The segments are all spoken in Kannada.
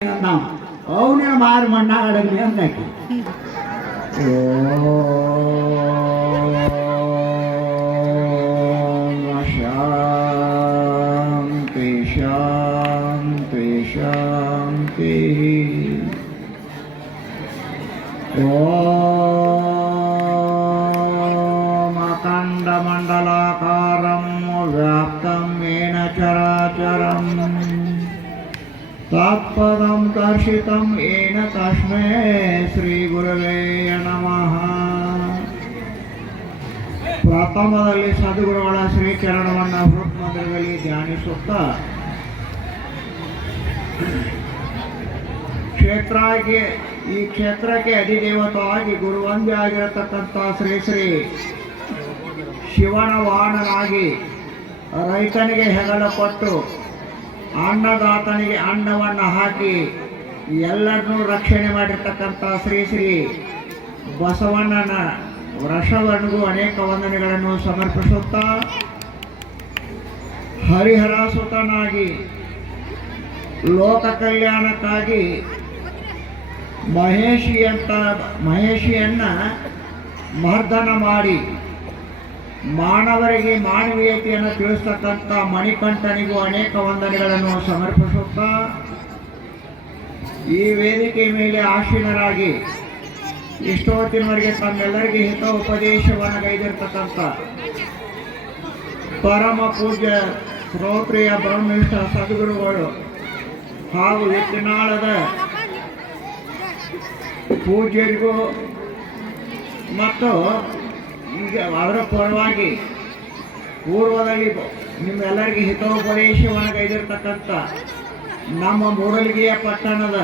ನಾವು ಅವನೇ ಮಾರು ಮಣ್ಣ ಅಡಗಲಿ ಅಂತ ಶಾಂತಿ ಶಾಂತಿ ಶಾಂತಿ ಓಂ ಅಖಂಡಮಂಡಲಾಕಾರಂ ವ್ಯಾಪ್ತಂ येन ಚರಾಚರಂ तत्पदं दर्शितं येन तस्मै ಶ್ರೀಗುರವೇ ನಮಃ ಪ್ರಥಮದಲ್ಲಿ ಸದ್ಗುರುಗಳ ಶ್ರೀಚರಣವನ್ನು ಹೃತ್ ಮಂದಿರದಲ್ಲಿ ಧ್ಯಾನಿಸುತ್ತಾ ಕ್ಷೇತ್ರಕ್ಕೆ ಈ ಕ್ಷೇತ್ರಕ್ಕೆ ಅಧಿದೇವತವಾಗಿ ಗುರುವಂದೆ ಆಗಿರತಕ್ಕಂಥ ಶ್ರೀ ಶ್ರೀ ಶಿವನ ವಾಹನನಾಗಿ ರೈತನಿಗೆ ಹೆಗಲ ಕೊಟ್ಟು ಅನ್ನದಾತನಿಗೆ ಅನ್ನವನ್ನು ಹಾಕಿ ಎಲ್ಲರನ್ನೂ ರಕ್ಷಣೆ ಮಾಡಿರ್ತಕ್ಕಂಥ ಶ್ರೀ ಶ್ರೀ ಬಸವಣ್ಣನ ವೃಷವನಿಗೂ ಅನೇಕ ವಂದನೆಗಳನ್ನು ಸಮರ್ಪಿಸುತ್ತಾ ಹರಿಹರಾಸುತನಾಗಿ ಲೋಕ ಕಲ್ಯಾಣಕ್ಕಾಗಿ ಮಹೇಶಿಯಂತ ಮಹೇಶಿಯನ್ನು ಮಹೇಶಿಯನ್ನ ಮರ್ದನ ಮಾಡಿ ಮಾನವರಿಗೆ ಮಾನವೀಯತೆಯನ್ನು ತಿಳಿಸ್ತಕ್ಕಂಥ ಮಣಿಕಂಠನಿಗೂ ಅನೇಕ ವಂದನೆಗಳನ್ನು ಸಮರ್ಪಿಸುತ್ತಾ, ಈ ವೇದಿಕೆ ಮೇಲೆ ಆಶೀನರಾಗಿ ಇಷ್ಟೊತ್ತಿನವರೆಗೆ ತಮ್ಮೆಲ್ಲರಿಗೆ ಹಿತ ಉಪದೇಶವನ್ನು ಗೈದಿರ್ತಕ್ಕಂಥ ಪರಮ ಪೂಜ್ಯ ಶ್ರೋತ್ರಿಯ ಬ್ರಹ್ಮನಿಷ್ಠ ಸದ್ಗುರುಗಳು ಹಾಗೂ ಎತ್ತಿನಾಳದ ಪೂಜ್ಯರಿಗೂ ಮತ್ತು ಅವರ ಪರವಾಗಿ ಪೂರ್ವದಲ್ಲಿ ನಿಮ್ಮೆಲ್ಲರಿಗೆ ಹಿತೋಪದೇಶವನ್ನು ನಮ್ಮ ಮೂಡಲಗಿಯ ಪಟ್ಟಣದ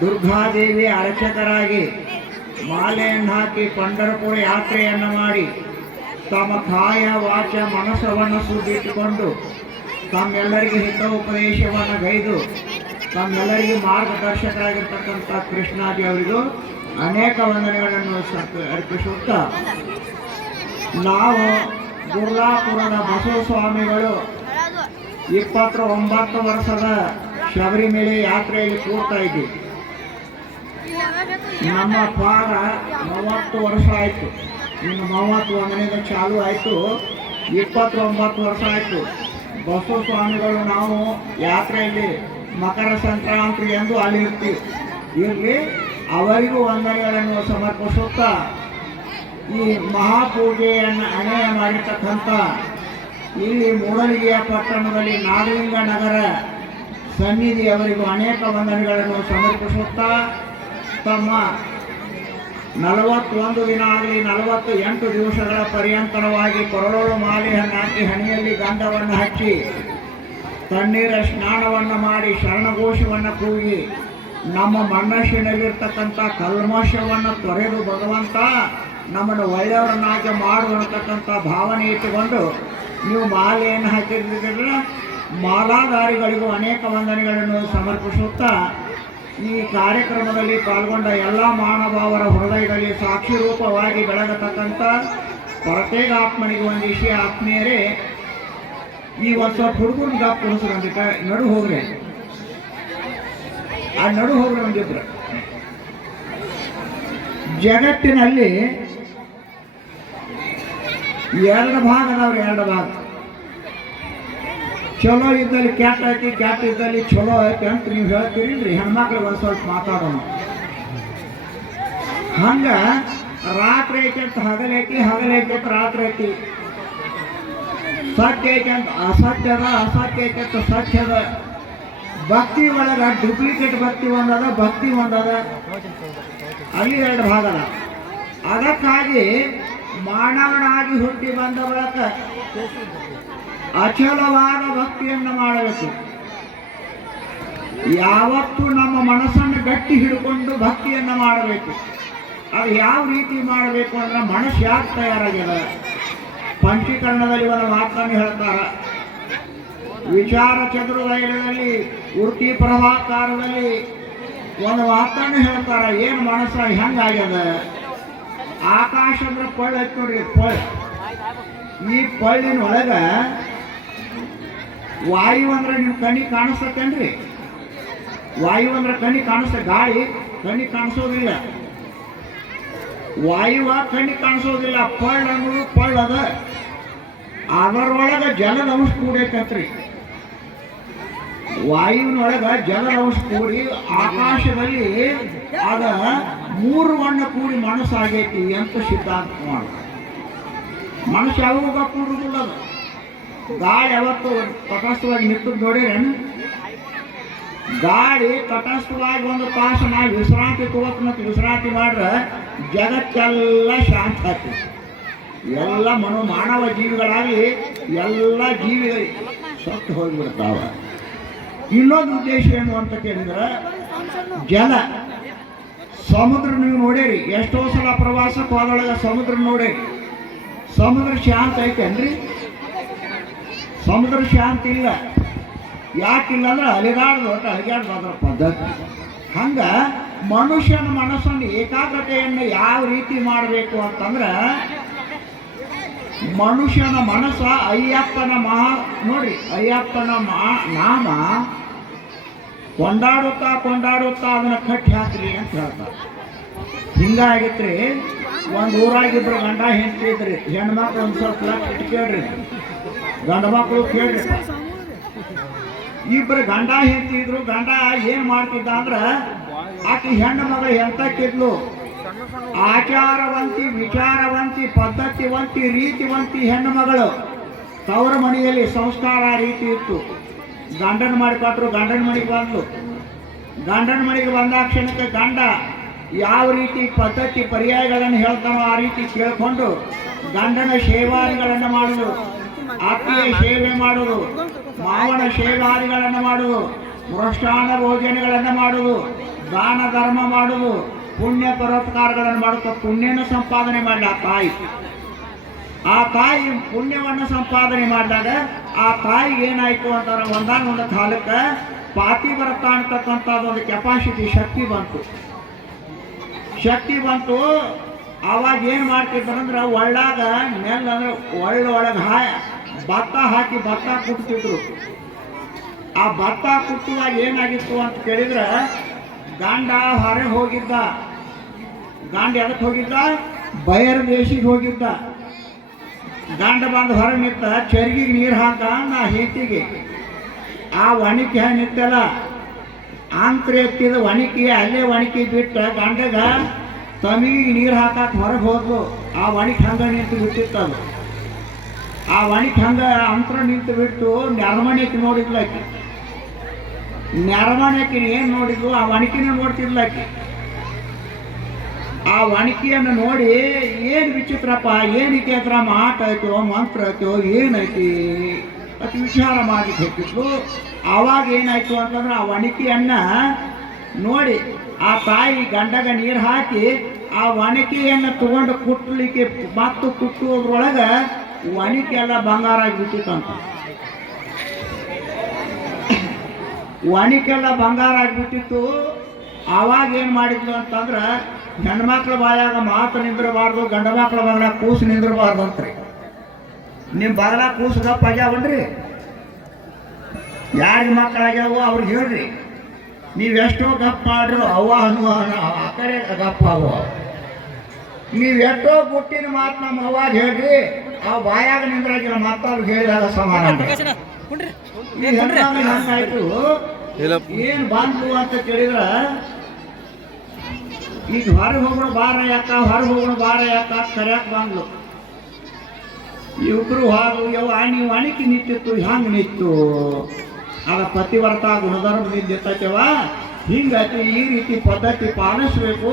ದುರ್ಗಾದೇವಿ ಅರ್ಚಕರಾಗಿ ಮಾಲೆಯನ್ನು ಹಾಕಿ ಪಂಡರಪುರ ಯಾತ್ರೆಯನ್ನು ಮಾಡಿ ತಮ್ಮ ಕಾಯ ವಾಚ ಮನಸ್ಸವನ್ನು ಸುದ್ದಿಟ್ಟುಕೊಂಡು ತಮ್ಮೆಲ್ಲರಿಗೆ ಹಿತೋಪದೇಶವನ್ನು ಗೈದು ತಮ್ಮೆಲ್ಲರಿಗೆ ಮಾರ್ಗದರ್ಶಕರಾಗಿರ್ತಕ್ಕಂಥ ಕೃಷ್ಣಾಜಿ ಅವರಿಗೂ ಅನೇಕ ವಂದನೆಗಳನ್ನು ಅರ್ಪಿಸುತ್ತಾ ನಾವು ಗುರ್ಲಾಪುರದ ಬಸವ ಸ್ವಾಮಿಗಳು ಇಪ್ಪತ್ತ ಒಂಬತ್ತು ವರ್ಷದ ಶಬರಿಮಲೆ ಯಾತ್ರೆಯಲ್ಲಿ ಕೂರ್ತಾ ಇದ್ದೀವಿ. ನಮ್ಮ ಪಾರ ಮೂವತ್ತು ವರ್ಷ ಆಯಿತು. ಇನ್ನು ಮೂವತ್ತು ಒಂದನೇದ ಚಾಲು ಆಯಿತು. ಇಪ್ಪತ್ತೊಂಬತ್ತು ವರ್ಷ ಆಯಿತು. ಬಸವ ಸ್ವಾಮಿಗಳು ನಾವು ಯಾತ್ರೆಯಲ್ಲಿ ಮಕರ ಸಂಕ್ರಾಂತಿ ಎಂದು ಅಲ್ಲಿ ಇರ್ತೀವಿ ಇರಲಿ. ಅವರಿಗೂ ವಂದನೆಗಳನ್ನು ಸಮರ್ಪಿಸುತ್ತಾ ಈ ಮಹಾಪೂಜೆಯನ್ನು ಅಣೆಯ ಮಾಡಿರ್ತಕ್ಕಂಥ ಇಲ್ಲಿ ಮೂಡಲಿಗೆಯ ಪಟ್ಟಣದಲ್ಲಿ ನಾಗಲಿಂಗ ನಗರ ಸನ್ನಿಧಿ ಅವರಿಗೂ ಅನೇಕ ವಂದನೆಗಳನ್ನು ಸಮರ್ಪಿಸುತ್ತಾ ತಮ್ಮ ನಲವತ್ತೊಂದು ದಿನ ಆಗಲಿ ನಲವತ್ತು ಎಂಟು ದಿವಸಗಳ ಪರ್ಯಂತರವಾಗಿ ಕೊರಳೋಳು ಮಾಲೆಯನ್ನು ಹಾಕಿ ಹಣಿಯಲ್ಲಿ ಗಂಧವನ್ನು ಹಚ್ಚಿ ತಣ್ಣೀರ ಸ್ನಾನವನ್ನು ಮಾಡಿ ಶರಣಘೋಷವನ್ನು ಕೂಗಿ ನಮ್ಮ ಮನಸ್ಸಿನಲ್ಲಿರ್ತಕ್ಕಂಥ ಕಲ್ಮಶವನ್ನು ತೊರೆದು ಭಗವಂತ ನಮ್ಮನ್ನು ಒಳ್ಳೆಯವರನ್ನಾಗಿ ಮಾಡು ಅನ್ನತಕ್ಕಂಥ ಭಾವನೆ ಇಟ್ಟುಕೊಂಡು ನೀವು ಮಾಲೆಯನ್ನು ಹಾಕಿದ್ರೆ ಮಾಲಾಧಾರಿಗಳಿಗೂ ಅನೇಕ ವಂದನೆಗಳನ್ನು ಸಮರ್ಪಿಸುತ್ತಾ ಈ ಕಾರ್ಯಕ್ರಮದಲ್ಲಿ ಪಾಲ್ಗೊಂಡ ಎಲ್ಲ ಮಾನವರ ಹೃದಯದಲ್ಲಿ ಸಾಕ್ಷಿ ರೂಪವಾಗಿ ಬೆಳಗತಕ್ಕಂಥ ಪ್ರತ್ಯೇಕ ಆತ್ಮನಿಗೆ ವಂದಿಸಿ ಆತ್ಮೀಯರೇ, ಈ ವರ್ಷ ಹುಡುಗರು ಗಾಪ್ ಕೊಡಿಸ್ಕೊಂಡ್ಬಿಟ್ಟ ನಡು ಹೋಗ್ರಿ. ಆ ನಡು ಹೋಗ್ರಿ ಒಂದಿದ್ರು ಜಗತ್ತಿನಲ್ಲಿ ಎರಡು ಭಾಗ ಅದಾವ್ರಿ ಎರಡು ಭಾಗ. ಚಲೋ ಇದ್ದಲ್ಲಿ ಕ್ಯಾಟ್ ಐತಿ ಕ್ಯಾಟ್ ಇದ್ದಲ್ಲಿ ಚಲೋ ಐತಿ ಅಂತ ನೀವು ಹೇಳ್ತೀರಿ ಹೆಣ್ಮಕ್ಳಿಗೆ ಒಂದು ಸ್ವಲ್ಪ ಮಾತಾಡೋಣ. ಹಂಗ ರಾತ್ರಿ ಐತಿ ಅಂತ ಹಗಲೈತಿ ಹಗಲೈತಿ ಅಂತ ರಾತ್ರಿ ಐತಿ. ಸತ್ಯ ಐತಿ ಅಂತ ಅಸತ್ಯ ಅದ ಅಸತ್ಯ ಐತಿ ಅಂತ ಸತ್ಯ ಅದ ಭಕ್ತಿ ಒಳಗ ಡೂಪ್ಲಿಕೇಟ್ ಭಕ್ತಿ ಒಂದದ ಭಕ್ತಿ ಒಂದದ. ಅಲ್ಲಿ ಎರಡು ಭಾಗ ಅದ. ಅದಕ್ಕಾಗಿ ಮಾನವನಾಗಿ ಹುಟ್ಟಿ ಬಂದ ಬಳಕ ಅಚಲವಾದ ಭಕ್ತಿಯನ್ನು ಮಾಡಬೇಕು. ಯಾವತ್ತೂ ನಮ್ಮ ಮನಸ್ಸನ್ನು ಗಟ್ಟಿ ಹಿಡ್ಕೊಂಡು ಭಕ್ತಿಯನ್ನು ಮಾಡಬೇಕು. ಅದು ಯಾವ ರೀತಿ ಮಾಡಬೇಕು ಅಂದ್ರೆ ಮನಸ್ಸು ಯಾಕೆ ತಯಾರಾಗ್ಯದ? ಪಂಚೀಕರಣದಲ್ಲಿ ಒಂದು ಮಾತನ್ನು ಹೇಳ್ತಾರ. ವಿಚಾರ ಚತುರ್ವಯದಲ್ಲಿ ವೃತ್ತಿ ಪ್ರಭಾಕಾರದಲ್ಲಿ ಒಂದು ಮಾತನ್ನು ಹೇಳ್ತಾರ, ಏನು ಮನಸ್ಸ ಹೆಂಗಾಗ್ಯದ? ಆಕಾಶ ಅಂದ್ರೆ ಪಳ್ಳ ಐತಿ ನೋಡ್ರಿ ಪಳ್ಳ ಈ ಪಳ್ಳಿನ ಒಳಗ ವಾಯು ಅಂದ್ರೆ ನಿಮ್ಮ ಕಣ್ಣಿ ಕಾಣಿಸ್ತೇನ್ರಿ? ವಾಯು ಅಂದ್ರೆ ಕಣ್ಣಿ ಕಾಣಿಸ ಗಾಳಿ ಕಣ್ಣಿ ಕಾಣಿಸೋದಿಲ್ಲ. ವಾಯುವ ಕಣ್ಣಿ ಕಾಣಿಸೋದಿಲ್ಲ ಪಳ್ಳ ಅನ್ನೋದು ಪಳ್ಳದ ಅದ ಅದರೊಳಗೆ ಜಲದ ಅಂಶ ಕೂಡೈತಂತ್ರಿ. ವಾಯುವಿನೊಳಗ ಜಲರೌಷ್ ಅಂಶ ಕೂಡಿ ಆಕಾಶದಲ್ಲಿ ಆಗ ಮೂರು ಬಣ್ಣ ಕೂಡಿ ಮನಸ್ಸಾಗೈತಿ ಅಂತ ಸಿದ್ಧಾಂತ ಮಾಡ. ಮನಸ್ಸು ಯಾವಾಗ ಕೂಡುದಿಲ್ಲ ಗಾಳಿ ಯಾವತ್ತು ತಟಸ್ಥವಾಗಿ ನಿಂತದ್ದು ನೋಡಿರೇನು ಗಾಳಿ ತಟಸ್ಥವಾಗಿ ಒಂದು ತಾಸು ನಾವು ವಿಶ್ರಾಂತಿ ತಗೋತ ಮತ್ತು ವಿಶ್ರಾಂತಿ ಮಾಡ್ರೆ ಜಗತ್ತೆಲ್ಲ ಶಾಂತ ಆಗ್ತದೆ. ಎಲ್ಲ ಮನೋ ಮಾನವ ಜೀವಿಗಳಾಗಲಿ ಎಲ್ಲ ಜೀವಿಗಳಿಗೆ ಸತ್ತು ಹೋಗಿಬಿಡ್ತಾವ. ಇನ್ನೊಂದು ಉದ್ದೇಶ ಏನು ಅಂತ ಕೇಳಿದ್ರೆ ಜಲ ಸಮುದ್ರ ನೀವು ನೋಡೇರಿ, ಎಷ್ಟೋ ಸಲ ಪ್ರವಾಸಕ್ಕೆ ಹೋದೊಳಗೆ ಸಮುದ್ರ ನೋಡೇರಿ. ಸಮುದ್ರ ಶಾಂತ ಐತೇನ್ರಿ ಸಮುದ್ರ ಶಾಂತ ಇಲ್ಲ. ಯಾಕಿಲ್ಲ ಅಂದ್ರೆ ಅಲಿದಾಡ್ದು ಒಟ್ಟು ಅಲಿಗಾಡ್ದು ಅದರ ಪದ್ಧತಿ. ಹಂಗೆ ಮನುಷ್ಯನ ಮನಸ್ಸನ್ನು ಏಕಾಗ್ರತೆಯನ್ನು ಯಾವ ರೀತಿ ಮಾಡಬೇಕು ಅಂತಂದ್ರೆ ಮನುಷ್ಯನ ಮನಸ್ಸ ಅಯ್ಯಪ್ಪನ ಮಹಾ. ನೋಡಿ, ಅಯ್ಯಪ್ಪನ ಮಹಾ ನಾಮ ಕೊಂಡಾಡುತ್ತಾ ಕೊಂಡಾಡುತ್ತಾ ಅದನ್ನ ಕಟ್ಟಿ ಹಾಕ್ರಿ ಅಂತ ಹೇಳ್ತಾರೆ. ಹಿಂಗಾಗಿತ್ರಿ ಒಂದು ಊರಾಗಿಬ್ರು ಗಂಡ ಹೆಂಡತಿ ಇದ್ರಿ ಹೆಣ್ಮಕ್ಳು ಒಂದು ಸ್ವಲ್ಪ ಕಟ್ಟಿ ಕೇಳ್ರಿ. ಗಂಡ ಮಕ್ಕಳು ಕೇಳ್ರಿ. ಇಬ್ರು ಗಂಡ ಹೆಂಡತಿ ಇದ್ರು, ಗಂಡ ಏನ್ ಮಾಡ್ತಿದ್ದ ಅಂದ್ರ, ಆಕೆ ಹೆಣ್ಣು ಮಗಳು ಎಂತಕ್ಕಿದ್ಲು ಆಚಾರವಂತಿ, ವಿಚಾರವಂತಿ, ಪದ್ಧತಿವಂತಿ, ರೀತಿವಂತಿ ಹೆಣ್ಣು ಮಗಳು ತವರ ಮನೆಯಲ್ಲಿ ಸಂಸ್ಕಾರ ರೀತಿ ಇತ್ತು. ಗಂಡನ ಮಾಡಿಕೊಟ್ರು ಗಂಡನ ಮನೆಗೆ ಬಂದ್ಲು. ಗಂಡನ ಮನೆಗೆ ಬಂದಾಕ್ಷಣಕ್ಕೆ ಗಂಡ ಯಾವ ರೀತಿ ಪದ್ಧತಿ, ಪರ್ಯಾಯಗಳನ್ನು ಹೇಳ್ತಾನೋ ಆ ರೀತಿ ಕೇಳಿಕೊಂಡು ಗಂಡನ ಸೇವಾದಿಗಳನ್ನು ಮಾಡುವುದು ಅತ್ತಿಯ ಸೇವೆ ಮಾಡುವುದು ಮಾವನ ಸೇವಾದಿಗಳನ್ನು ಮಾಡುವುದು ಮೃಷ್ಟಾನ ಭೋಜನಗಳನ್ನು ಮಾಡುವುದು ದಾನ ಧರ್ಮ ಮಾಡುವುದು ಪುಣ್ಯ ಪರೋಪಕಾರಗಳನ್ನು ಮಾಡುತ್ತಾ ಪುಣ್ಯನ ಸಂಪಾದನೆ ಮಾಡಲಿ ಆ ತಾಯಿ. ಆ ತಾಯಿ ಪುಣ್ಯವನ್ನು ಸಂಪಾದನೆ ಮಾಡಿದಾಗ ಆ ತಾಯಿಗೆ ಏನಾಯಿತು ಅಂತಂದ್ರೆ ಒಂದಾನ ಒಂದು ಕಾಲಕ್ಕೆ ಪಾತಿ ಬರುತ್ತಾ ಅಂತಕ್ಕಂಥದ್ದು ಒಂದು ಕೆಪಾಸಿಟಿ ಶಕ್ತಿ ಬಂತು. ಶಕ್ತಿ ಬಂತು. ಅವಾಗ ಏನು ಮಾಡ್ತಿದ್ರಂದ್ರೆ ಒಳ್ಳಾಗ ನೆಲ್ ಅಂದ್ರೆ ಒಳ್ಳೊಳಗೆ ಹಾಯ ಭತ್ತ ಹಾಕಿ ಭತ್ತ ಕುಟ್ತಿದ್ರು. ಆ ಭತ್ತ ಕುಟ್ಟುವಾಗ ಏನಾಗಿತ್ತು ಅಂತ ಕೇಳಿದ್ರೆ ಗಂಡ ಹೊರಗೆ ಹೋಗಿದ್ದ. ಗಾಂಡ ಎದಕ್ಕೆ ಹೋಗಿದ್ದ? ಬಯರ್ ದೇಶಿಗೆ ಹೋಗಿದ್ದ. ಗಾಂಡ ಬಂದು ಹೊರ ನಿಂತ, ಚರ್ಗಿಗೆ ನೀರು ಹಾಕ ನಾ ಹೆಂಡತಿಗೆ. ಆ ಒಣಿಕೆ ನಿಂತಲ್ಲ, ಆಂತ್ರ ಎತ್ತಿದ ಒಣಿಕೆ, ಅಲ್ಲೇ ಒಣಿಕೆ ಬಿಟ್ಟ ಗಂಡಗ ತಮಿಗೆ ನೀರು ಹಾಕಕ್ಕೆ ಹೊರಗೆ ಹೋದ್ಲು. ಆ ಒಣಕಿ ಹಂಗ ನಿಂತು ಬಿಟ್ಟಿತ್ತದು ಆ ಒಣಕಿ ಹಂಗ ಅಂತರ ನಿಂತು ಬಿಟ್ಟು ನೆರಮಣಿಕೆ ನೋಡಿದ್ಲು ಆಕಿ ನೆರಮಣಿಕೆ ಏನು ನೋಡಿದ್ಲು ಆ ಒಣಕಿನ ನೋಡ್ತಿರ್ಲಾಕಿ ಆ ಒಣಕಿಯನ್ನು ನೋಡಿ, ಏನು ವಿಚಿತ್ರಪ್ಪ ಏನಕ್ಕೆ ಹತ್ರ ಮಾತಾಯ್ತೋ ಮಂತ್ರ ಆಯ್ತೋ ಏನೈತಿ? ಅಂತ ವಿಚಾರ ಮಾಡಿ ಹೋಗಿದ್ಲು ಆವಾಗ ಏನಾಯ್ತು ಅಂತಂದ್ರೆ, ಆ ವಣಿಕೆಯನ್ನು ನೋಡಿ, ಆ ತಾಯಿ ಗಂಡಗ ನೀರು ಹಾಕಿ, ಆ ಒಣಕಿಯನ್ನು ತಗೊಂಡು ಕುಟ್ಟಲಿಕ್ಕೆ ಮತ್ತು ಕುಟ್ಟುವುದ್ರೊಳಗೆ ಒಣಕೆ ಎಲ್ಲ ಬಂಗಾರ ಆಗಿಬಿಟ್ಟಿತ್ತಂತ. ಒಣಕೆಲ್ಲ ಬಂಗಾರ ಆಗಿಬಿಟ್ಟಿತ್ತು. ಆವಾಗ ಏನು ಮಾಡಿದ್ಲು ಅಂತಂದ್ರೆ ಹೆಣ್ಮಕ್ಳ ಬಾಯಾಗ ಮಾತು ನಿಂದಿರಬಾರ್ದು ಗಂಡ ಮಕ್ಳು ಬಾಯಾಗ ಕೂಸು ನಿಂದಿರಬಾರ್ದು ಅಂತ್ರಿ. ನಿಮ್ಮ ಬಗಲ ಕೂಸು ದಪ್ಪ ಆಗ್ಯಾವನ್ರಿ? ಯಾರಿಗೆ ಮಕ್ಕಳಾಗ್ಯಾವೋ ಅವ್ರಿಗೆ ಹೇಳ್ರಿ. ನೀವೆಷ್ಟೋ ಗಪ್ಪ ಮಾಡ್ರು ಅವ್ವ ಅನ್ನುವ ಆ ಕಡೆ ಗಪ್ಪ ಅವ. ನೀವೆಷ್ಟೋ ಎಷ್ಟೋ ಗುಟ್ಟಿನ ಮಾತು ನಮ್ಮ ಅವಾಗ ಹೇಳ್ರಿ ಆ ಬಾಯಾಗ ನಿಂದ್ರಾಗಿಲ್ಲ ಮಾತಾಡ್ ಹೇಳಿದಾಗ ಸಮಾನ ಹೆಂಗಾಯ್ತು. ಏನ್ ಬಂತು ಅಂತ ಕೇಳಿದ್ರ? ಈಗ ಹೊರಗೆ ಹೋಗೋಣ ಬಾರ ಯಾಕ? ಹೊರಗೆ ಹೋಗೋಣ ಬಾರ ಯಾಕ? ಸರಿಯಾಕ ಬಂದ್ಲು ಇಬ್ರು ಹಾಗು ಯಾವ ಆಣಿ ಅಣಿಕೆ ನಿಂತಿತ್ತು, ಹ್ಯಾಂಗ ನಿಂತು? ಅದ ಪತಿವರ್ತ ಗುಣಧರ್ಮ ನಿಂತಿತ್ತವ ಹಿಂಗಾಯ್ತು, ಈ ರೀತಿ ಪದ್ಧತಿ ಪಾಲಿಸ್ಬೇಕು.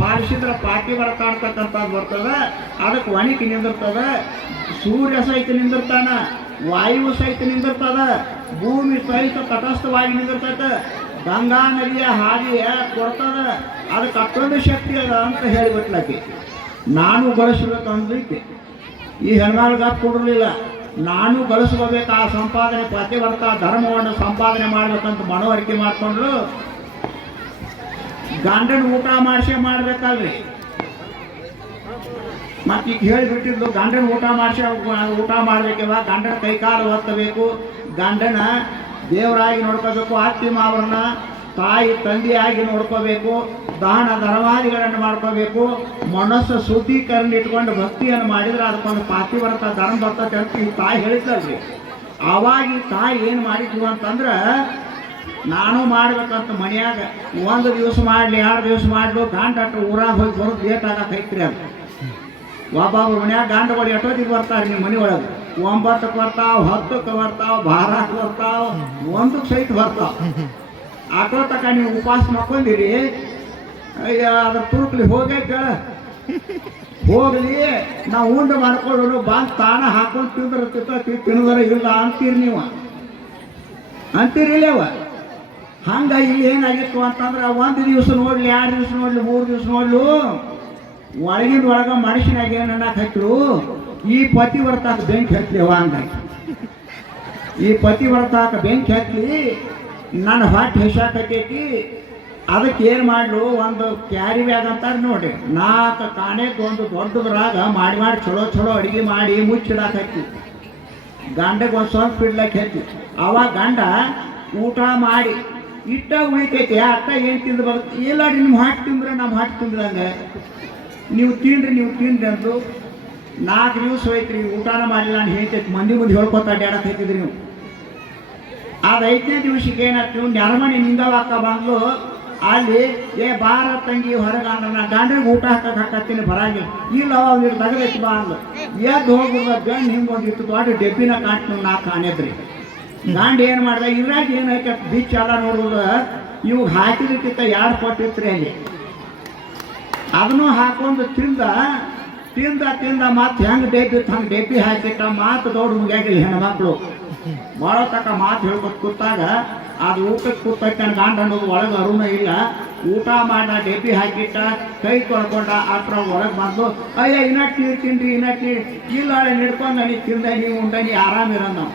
ಪಾಲಿಸಿದ್ರೆ ಬರ್ತಾ ಅಂತಕ್ಕಂಥದ್ದು ಬರ್ತದೆ. ಅದಕ್ಕೆ ಒಣಕಿ ನಿಂದಿರ್ತದೆ. ಸೂರ್ಯ ಸಹಿತ ನಿಂದಿರ್ತಾನ. ವಾಯು ಸಹಿತ ನಿಂದಿರ್ತದ, ಭೂಮಿ ಸಹಿತ ತಟಸ್ಥವಾಗಿ ನಿಂದಿರ್ತೈತೆ. ಗಂಗಾ ನದಿಯ ಹಾದಿಯ ಕೊಡ್ತದ ಅದಕ್ಕೆ ಅಷ್ಟೊಂದು ಶಕ್ತಿ ಅದ ಅಂತ ಹೇಳಿಬಿಟ್ಲಕ್ಕೆ ನಾನು ಬಳಸ್ಬೇಕಂದೈತಿ ಈ ಹೆಣ್ಮಾಳ್ಗ ಕೊಡಲಿಲ್ಲ ನಾನು ಗಳಿಸ್ಕೋಬೇಕು ಆ ಸಂಪಾದನೆ ಪತಿವರ್ತ ಧರ್ಮವನ್ನು ಸಂಪಾದನೆ ಮಾಡ್ಬೇಕಂತ ಮನವರಿಕೆ ಮಾಡಿಕೊಂಡ್ರು. ಗಂಡನ ಊಟ ಮಾಡಿಸೇ ಮಾಡ್ಬೇಕಲ್ರಿ. ಮತ್ತೆ ಈಗ ಹೇಳಿಬಿಟ್ಟಿದ್ಲು, ಗಂಡನ ಊಟ ಮಾಡಿಸಿ, ಊಟ ಮಾಡಬೇಕಲ್ಲ ಗಂಡನ ಕೈಕಾಲು ಒತ್ತಬೇಕು. ಗಂಡನ ದೇವರಾಗಿ ನೋಡ್ಕೋಬೇಕು ಅತ್ತಿ ಮಾವರನ್ನ ತಾಯಿ ತಂದೆಯಾಗಿ ನೋಡ್ಕೋಬೇಕು, ದಾನ ಧರ್ಮಾದಿಗಳನ್ನು ಮಾಡ್ಕೋಬೇಕು. ಮನಸ್ಸು ಶುದ್ಧೀಕರಣ ಇಟ್ಕೊಂಡು ಭಕ್ತಿಯನ್ನು ಮಾಡಿದ್ರೆ ಅದಕ್ಕೊಂದು ಪಾತಿವ್ರತ, ಧರ್ಮ ಬರ್ತದೆ ಅಂತ ಈ ತಾಯಿ ಹೇಳಿದ್ದಲ್ರಿ ಆವಾಗ ಈ ತಾಯಿ ಏನು ಮಾಡಿದ್ವು ಅಂತಂದ್ರೆ, ನಾನು ಮಾಡ್ಬೇಕಂತ ಮನೆಯಾಗ, ಒಂದು ದಿವಸ ಮಾಡಲಿ, ಎರಡು ದಿವಸ ಮಾಡಲು, ಗಂಡ ಅಟ್ಟು ಊರಾಗ ಹೋಗಿ ಬರೋದು ಲೇಟ್ ಆಗೈತ್ರಿ ಅದು ಒಬ್ಬೊಬ್ರು ಮನ್ಯಾಗ ಗಂಡಗಳು ಎಷ್ಟೊತ್ತಿಗೆ ಬರ್ತಾರೆ ನಿಮ್ಮ ಮನೆ ಒಳಗೆ ಒಂಬತ್ತಕ್ಕೆ ಬರ್ತಾವ ಹತ್ತಕ್ಕೆ ಬರ್ತಾವ ಬಾರಕ್ಕೆ ಬರ್ತಾವ ಒಂದಕ್ಕೆ ಸಹಿತ ಬರ್ತಾವ. ಆಟೋ ತಕ ನೀವು ಉಪವಾಸ ಮಾಡ್ಕೊಂಡಿರಿ ಅದ್ರ ತುರುಕ್ಲಿ ಹೋಗೇ ಕೇಳ ಹೋಗ್ಲಿ, ನಾವು ಉಂಡು ಮಾಡ್ಕೊಳ್ಳೋರು ಬಂದು ತಾಣ ಹಾಕೊಂಡು ತಿಂದ್ರೆ ತಿಂತತಿ ತಿನ್ನದ್ರ ಇಲ್ಲ ಅಂತೀರಿ ನೀವು. ಅಂತೀರಿಲ್ಲವ ಹಂಗ ಇಲ್ಲಿ ಏನಾಗಿತ್ತು ಅಂತಂದ್ರೆ ಒಂದು ದಿವಸ ನೋಡ್ಲಿ, ಎರಡು ದಿವಸ ನೋಡ್ಲಿ, ಮೂರು ದಿವಸ ನೋಡ್ಲು. ಒಳಗಿಂದ ಒಳಗ ಮನುಷ್ಯನಾಗ ಏನು ಅನ್ನಕ್ಕೆ ಹಚ್ಚರು? ಈ ಪತಿವ್ರತಾಕ ಬೆಂಕಿ ಹಚ್ಚಲಿವ ಹಂಗಾಗಿ ಈ ಪತಿ ಪತಿವ್ರತಾಕ ಬೆಂಕಿ ಹಚ್ಚಲಿ, ನನ್ನ ಹೊಟ್ಟೆ ಹೆಸಾಕೈತಿ ಅದಕ್ಕೆ ಏನು ಮಾಡ್ಲು? ಒಂದು ಕ್ಯಾರಿ ಬ್ಯಾಗ್ ನೋಡಿ ನಾಲ್ಕು ಕಾಣೆಗೆ ಒಂದು ದೊಡ್ಡದ್ರಾಗ ಮಾಡಿ ಮಾಡಿ, ಚಲೋ ಚಲೋ ಅಡುಗೆ ಮಾಡಿ ಮುಚ್ಚಿಡಾಕೈತಿ ಗಂಡಗೆ ಒಂದು ಸ್ವಲ್ಪ ಇಡ್ಲಕ್ಕೆ ಹೆಚ್ಚು. ಅವಾಗ ಗಂಡ ಊಟ ಮಾಡಿ ಇಟ್ಟ ಉಳಿತೈತಿ. ಅಟ್ಟ ಏನು ತಿಂದು ಬರುತ್ತೆ ಇಲ್ಲ ನಿಮ್ಮ ಹಾಟ್ ತಿಂದ್ರೆ ನಮ್ಮ ಹಾಟ್ ತಿಂದ್ರಂಗೆ. ನೀವು ತಿನ್ರಿ ನೀವು ತಿನ್ರಿ ಅಂದರು, ನಾಲ್ಕು ದಿವಸ ಹೋಯ್ತ್ರಿ ಊಟನ ಮಾಡಿಲ್ಲ ನಾನು ಹೇಳ್ತೈತಿ ಮಂದಿ ಮುಂದೆ ಹೇಳ್ಕೊತ ಅಡ್ಡಾಡಕ್ಕೆ ಹೇಳ್ತಿದ್ರಿ ನೀವು. ಅದು ಐದನೇ ದಿವಸಕ್ಕೆ ಏನಾಯ್ತು ನೆರಮನೆ ನಿಂದವಾಕ ಬಂದ್ಲು. ಅಲ್ಲಿ, ಏ, ಬಾರ ತಂಗಿ, ಹೊರಗ ನಾ ಗಂಡ್ರಿಗೆ ಊಟ ಹಾಕಕ್ಕೆ ಹಾಕತ್ತೀನಿ, ಬರಾಗಿಲ್ಲ. ಇಲ್ಲ ಅವ್ರು ತಗದೈತಿ, ಬಾ ಅಂದ್ಲು. ಎದ್ದು ಹೋಗ್ಬಿಡ್ದ, ಗಂಡು ಹಿಂಗೆ ಒಂದು ಇಟ್ಟು ದೊಡ್ಡ ಡೆಬ್ಬಿನ ಕಾಣ್ತು ನಾ ಕಾಣಿದ್ರಿ ಗಂಡ ಏನು ಮಾಡ್ದೆ ಇದ್ರಾಗ ಏನೈತೆ ಬಿಚ್ಚ ಎಲ್ಲ ನೋಡಿದ್ರೆ, ಇವಾಗ ಹಾಕಿದಕ್ಕಿಂತ ಎರಡು ರೀ ಅಲ್ಲಿ. ಅದನ್ನು ಹಾಕೊಂಡು ತಿಂದ ತಿಂದ ತಿಂದ ಮತ್ತೆ ಹೆಂಗೆ ಡೇಪಿ ಹಂಗೆ ಡೇಪಿ ಹಾಕಿಟ್ಟ ಮಾತು ದೊಡ್ಡ ಮುಗಿಯಾಗಿಲ್ಲ ಹೆಣ್ಮಕ್ಳು. ಭಾಳ ತಕ್ಕ ಮಾತು ಹೇಳ್ಕೊತ ಕೂತಾಗ ಅದು ಊಟಕ್ಕೆ ಕೂತಕ್ಕೆ ಗಾಂಡ ಅನ್ನೋದು ಒಳಗೆ ಅರುಣ ಇಲ್ಲ. ಊಟ ಮಾಡ ಡೇಪಿ ಹಾಕಿಟ್ಟ, ಕೈ ತೊಳ್ಕೊಂಡ ಆತ್ರ ಒಳಗೆ ಬಂದು, ಅಯ್ಯ, ಇನ್ನ ನೀರು ತಿನ್ರಿ ಇನ್ನ ಇಲ್ಲ ನಿಡ್ಕೊಂಡ, ನೀ ತಿಂದ ನೀವು ಉಂಡ, ನೀ ಆರಾಮಿರ ನಾವು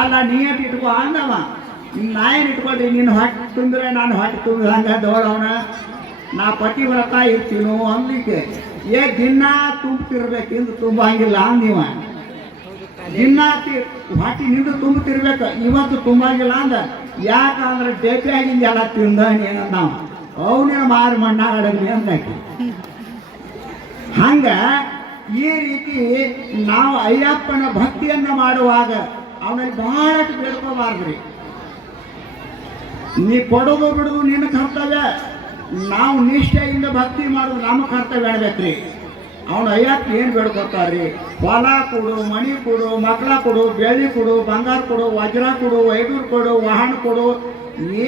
ಅಲ್ಲ, ನೀ ಅಟ್ ಇಟ್ಕೋ ಅಂದವ? ನಾ ಏನು ಇಟ್ಕೊಳ್ರಿ ನಿನ್ನ ಹೊಟ್ಟೆ ತುಂಬಿದ್ರೆ ನಾನು ಹೊಟ್ಟೆ ತುಂಬಿದ ಹಂಗ ದೋಡವನ ನಾ ಪತಿವ್ರತ ಇರ್ತೀನೋ ಅನ್ಲಿಕ್ಕೆ ಏ, ದಿನ ತುಂಬತಿರ್ಬೇಕು ಇಂದು ತುಂಬ ಹಂಗಿಲ್ಲ ಅಂದಿವ. ದಿನ ಹಾಕಿ ನಿಂದು ತುಂಬತಿರ್ಬೇಕು, ಇವತ್ತು ತುಂಬಂಗಿಲ್ಲ ಅಂದ. ಯಾಕಂದ್ರೆ ಡೇಪಿ ಆಗಿಂದ ಎಲ್ಲ ತಿಂದ ನಾವು. ಅವನೇ ಮಾರು ಮಣ್ಣ ಆಡಲಿ ಅಂದಾಕಿ. ಹಂಗ ಈ ರೀತಿ ನಾವು ಅಯ್ಯಪ್ಪನ ಭಕ್ತಿಯನ್ನ ಮಾಡುವಾಗ ಅವನಲ್ಲಿ ಬಹಳಷ್ಟು ಬೇಡ್ಕೋಬಾರ್ದ್ರಿ. ನೀ ಕೊಡೋದು ಬಿಡುದು ನಿನ್ನ ಕರ್ತವ್ಯ. ನಾವು ನಿಷ್ಠೆಯಿಂದ ಭಕ್ತಿ ಮಾಡೋದು ನಮ್ಮ ಕರ್ತವ್ಯ ಹೇಳ್ಬೇಕ್ರಿ ಅವನು ಅಯ್ಯಪ್ಪ ಏನು ಬೇಡ್ಕೊತಾರ್ರಿ ಹೊಲ ಕೊಡು ಮಣಿ ಕೊಡು, ಮಕ್ಕಳ ಕೊಡು ಬೆಳ್ಳಿ ಕೊಡು, ಬಂಗಾರ ಕೊಡು, ವಜ್ರ ಕೊಡು ವೈಡೂರು ಕೊಡು, ವಾಹನ ಕೊಡು.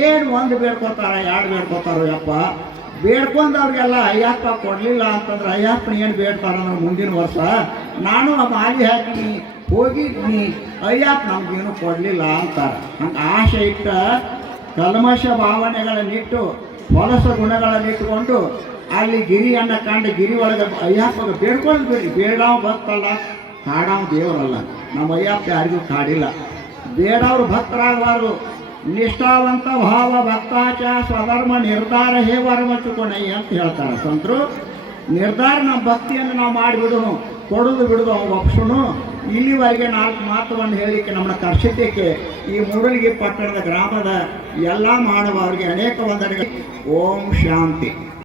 ಏನು ಒಂದು ಬೇಡ್ಕೊತಾರ ಎರಡು ಬೇಡ್ಕೊತಾರೋ ಯಪ್ಪ? ಬೇಡ್ಕೊಂಡವ್ರಿಗೆಲ್ಲ ಅಯ್ಯಪ್ಪ ಕೊಡಲಿಲ್ಲ ಅಂತಂದ್ರೆ ಅಯ್ಯಪ್ಪನ ಏನು ಬೇಡ್ತಾರಂದ್ರೆ ಮುಂದಿನ ವರ್ಷ? ನಾನು ಆ ಮಾಲಿ ಹಾಕಿನಿ, ಹೋಗಿದ್ನಿ, ಅಯ್ಯಪ್ಪ ನಮ್ಗೇನು ಕೊಡಲಿಲ್ಲ ಅಂತಾರೆ ಹಂಗೆ ಆಶೆ ಇಟ್ಟ ಕಲ್ಮಶ ಭಾವನೆಗಳನ್ನಿಟ್ಟು ಹೊಲಸ ಗುಣಗಳನ್ನಿಟ್ಟುಕೊಂಡು ಅಲ್ಲಿ ಗಿರಿಯನ್ನ ಕಂಡು ಗಿರಿ ಒಳಗೆ ಅಯ್ಯಪ್ಪ ಬೇಡ್ಕೊಂಡು ಬಿಡ್ರಿ ಬೇಡಾವ್ ಭಕ್ತಲ್ಲ, ಕಾಡಾವ್ ದೇವರಲ್ಲ. ನಮ್ಮ ಅಯ್ಯಪ್ಪ ಯಾರಿಗೂ ಕಾಡಿಲ್ಲ. ಬೇಡವ್ರು ಭಕ್ತರಾಗಬಾರ್ದು. ನಿಷ್ಠಾವಂತ ಭಾವ ಭಕ್ತಾಚ ಸ್ವಧರ್ಮ, ನಿರ್ಧಾರ, ಹೇ ವರಮಚ್ಚುಕೊಣಯ್ಯ ಅಂತ ಹೇಳ್ತಾರೆ. ಸಂತರು, ನಿರ್ಧಾರ ನಮ್ಮ ಭಕ್ತಿಯನ್ನು ನಾವು ಮಾಡಿಬಿಡುನು ಕೊಡೋದು ಬಿಡುದು ಅವ ಒಪ್ಸುನು. ಇಲ್ಲಿವರೆಗೆ ನಾಲ್ಕು ಮಾತುವನ್ನು ಹೇಳಲಿಕ್ಕೆ ನಮ್ಮನ್ನ ಕರ್ಸಿದ್ದಕ್ಕೆ ಈ ಮೂಡಲಗಿ ಪಟ್ಟಣದ ಗ್ರಾಮದ ಎಲ್ಲ ಮಾಡುವವರಿಗೆ ಅನೇಕ ವಂದನೆಗಳು. ಓಂ ಶಾಂತಿ.